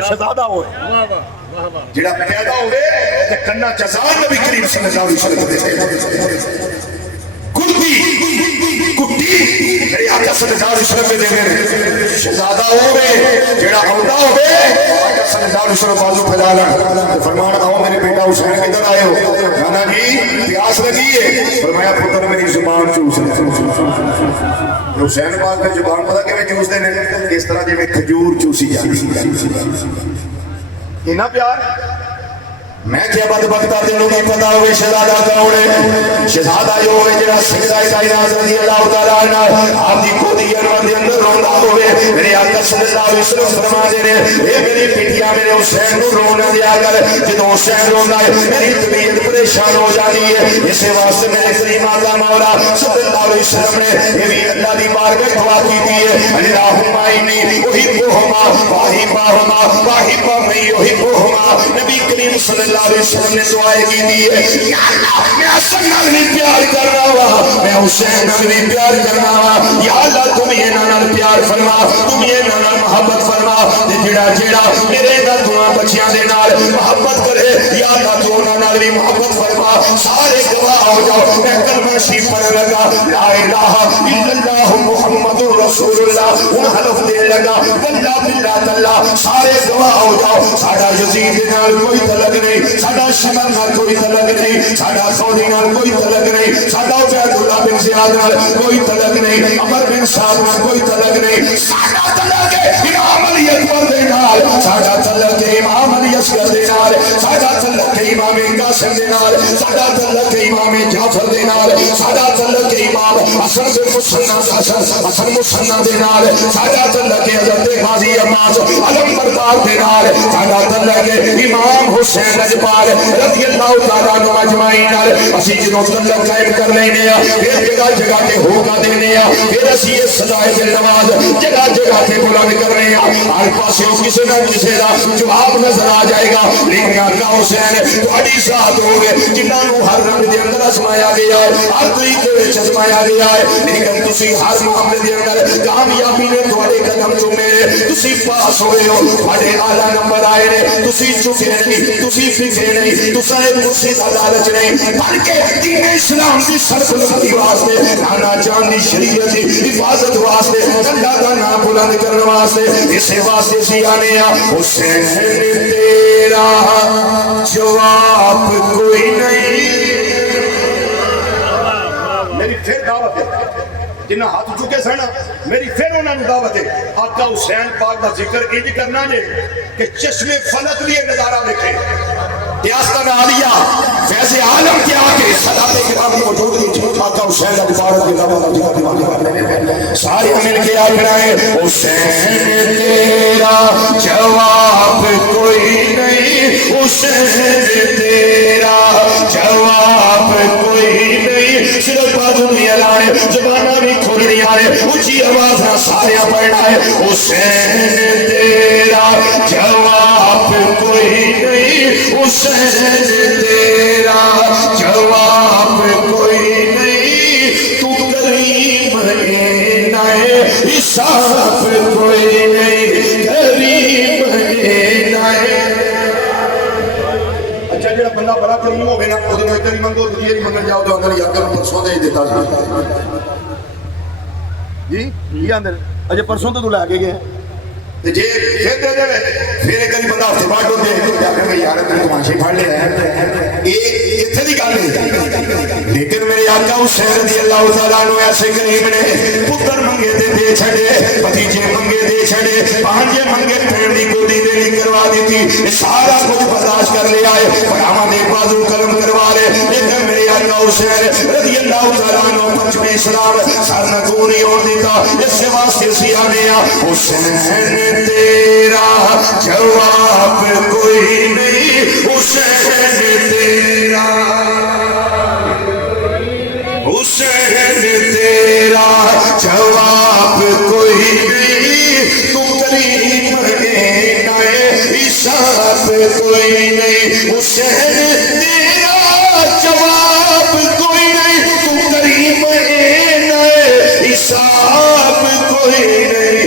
شہزادہ ہوئے جڑا پیدا ہوئے تے کنا چزان نبی کریم صلی اللہ علیہ وسلم دے کڑتی کٹی میرے آقا صلی اللہ علیہ وسلم دے میرے شہزادہ ہوئے جڑا عہدہ ہوئے آقا صلی اللہ علیہ وسلم بازو پھیلا لیں فرمانا آؤ میرے بیٹا حسین کدھر آئے ہو نانا جی پیاس لگی ہے فرمایا پتر میری زبان چوس حسین پاک کا زبان پتہ کہ میں چوس دینے اس طرح جی میں کھجور چوسی جاتی اتنا پیار میں کیا بدبختہ دنوں کی پتہ ہوئے شہزادہ کروڑے شہزادہ جو ہوئے جنہا سجدہ کائنات رضی اللہ تعالیٰ عنہ آپ دی کو دی انوان دی اندر روندہ ہوئے میرے آقا صلی اللہ علیہ وسلم فرما دے رہے اے میری پٹھیا میرے حسین کو رونا دیا کر جدو حسین روندہ ہے میری طبیعت پریشان ہو جاتی ہے اسے واسطے میرے کریم آقا مولا صلی اللہ علیہ وسلم نے یہ بھی اللہ دی بارگاہ دعا کی دی ہے اللہم آئینی احبہما واحبہما واحبہ من یحبہما نبی کریم صلی اللہ علیہ وسلم نے دعائیں کی دی ہے یا اللہ میں حسن نبی پیار کر رہا ہوا میں حسین نبی پیار کرنا ہوا یا اللہ تم یہ نانا پیار فرما تم یہ نانا محبت فرما جڑا جڑا میرے نہ دعا بچیاں دے نال محبت کرے یا اللہ تو نانا بھی محبت فرما سارے گواہ ہو جاؤ میں کلمہ شریف پڑھ لگا لا الہ الا اللہ محمد رسول اللہ ان حلف دے لگا واللہ باللہ تعالی سارے گواہ ہو جاؤ ساڈا یزید نال کوئی تعلق نہیں ساڈا شمر نال کوئی تعلق نہیں ساڈا سعودی نال کوئی تعلق نہیں ساڈا عبید اللہ بن زیاد نال کوئی تعلق نہیں عمر بن سعد نال کوئی تعلق نہیں ساڈا تعلق ہے امام علی اکبر دے نال ساڈا تعلق ہے امام علی اصغر دے نال ساڈا تعلق ہے امام قاسم دے نال ساڈا تعلق ہے امام جعفر دے نال ساڈا تعلق ہے امام حسن بن حسن مصنع دے نال ساڈا تعلق ہے حضرت غازی عباس علم بردار دے نال ساڈا تعلق ہے امام حسین نجبار رضی اللہ تعالیٰ عنہ اجمعین نال اسی جنوں تعلق قائم کر لینے ہیں پھر جگہ جگہ تے ہوکا دینے ہیں پھر اسی یہ صدائے دل نواز جگہ جگہ تے بلند کر رہے ہیں ہر پاسے کسی نہ کسی دا جواب نظر آ جائے گا لیکن آقا حسین تہاڈی ذات ہوگے جنہاں نوں ہر رنگ دے اندر ازمایا گیا ہے ہر طریقے وچ ازمایا گیا ہے لیکن تسی ہر معاملے دے اندر کامیابی نے تہاڈے قدم چومے تسی پاس ہوئے ہو تہاڈے اعلی نمبر آئے نے تسی چکے نہیں تسی فکرے نہیں تساں مرشد عدالت نہیں بلکہ دین اسلام دی سربلندی واسطے نانا جان دی شریعت دی حفاظت واسطے اللہ دا نام بلند کرنے واسطے اسے واسطے سی آنے حسین تیرا جواب کوئی نہیں میری پھر دعوت ہے جنہاں ہاتھ چکے سن میری پھر انہوں نے دعوت ہے آقا حسین پاک دا ذکر انج کرنا ہے کہ چشم فلک لیے نظارہ دیکھے ریاستہ عالیہ فیض عالم کے آگے صدات کرام موجود نہیں آقا حسین کا دفاعت کے دعوت سارے مل کے آگنا ہے حسین تیرا جواب کوئی نہیں حسین تیرا جواب کوئی نہیں صرف بازو نہیں الانے زبانہ بھی کھولنی آئے اونچی آواز نہ سارے پڑھنا ہے حسین تیرا جواب کوئی نہیں حسین تیرا جواب کوئی نہیں تو کریم ہے نائے حساب کوئی نہیں کریم ہے نائے اچھا جڑا بندہ بڑا کریم ہوگا نا وہ دن اتنی منگو دنیا نہیں منگل جاؤ تو اگر یا کر پرسوں دے دیتا جی یہ اندر اجے پرسوں تو لے کے گئے جی پھر دے دے پھر ایک بندہ ہفتے بعد ہوتے ہیں یار تماشے پڑھ لے اتنے کی گل ہے لیکن میرے آقا حسین رضی اللہ تعالیٰ عنہ ایسے غریب نے پتر منگے دے چھڑے بھتیجے منگے دے چھڑے بھانجے منگے پھر دی گودی دے لی کروا دیتی سارا کچھ برداشت کر لیا ہے فرامہ دے بازو قلم کروا لے لیکن میرے آقا حسین رضی اللہ تعالیٰ عنہ پنچم اسلام سرنگونی اور دیتا اس سے واسطے سیانے حسین تیرا جواب کوئی نہیں حسین تیرا حسین تیرا جواب کوئی نہیں تو کریم ہے نائے حساب کوئی نہیں حسین تیرا جواب کوئی نہیں تو کریم ہے نائے حساب کوئی نہیں